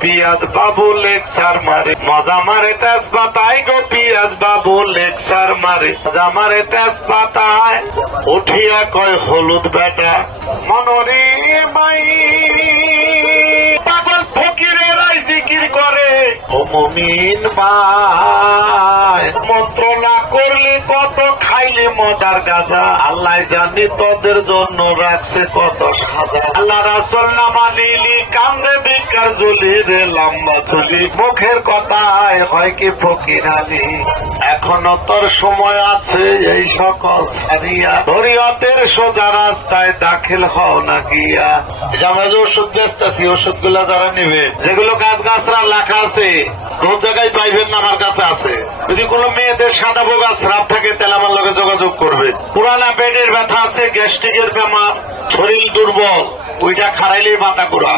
পিয়াজ বাবু লেকচার মারে, মজা মারে তেজপাতায় গো পিয়াজ বাবু লেকচার মারে, মজা মারে তেজপাতায় উঠিয়া কয় হলুদ বেটা মনরে মাই। পাগল ফকিরেরাই জিকির করে ও মুমিন ভাই, মন্ত্র না করলে কত খাইলে মজার গাজা, আল্লাহ জানি তোদের জন্য রাখছে কত সাজা। আল্লাহ রাসূল না মানিলি কান্দে বিকার ঝুলি রে লম্বা চুলি, মুখের কথায় হয় কি ফকিরানি, এখনো তোর সময় আছে এই সকল ছাড়িয়া শরীয়তের সোজা রাস্তায় দাখিল হও না গিয়া। আমরা যে ওষুধ বেচতেছি ওষুধ গুলা যারা নিবে, যেগুলো গাছ গাছরা লেখা আছে কোন জায়গায় পাইবেন না, আমার কাছে আছে। যদি কোনো মেয়েদের সাদা বোগা স্রাব থাকে তাহলে আমার লগে যোগাযোগ করবে। পুরানা পেটের ব্যথা আছে, গ্যাস্ট্রিকের বেমার, শরীর দুর্বল, ওইটা খারাইলেই মাথা ঘোরা।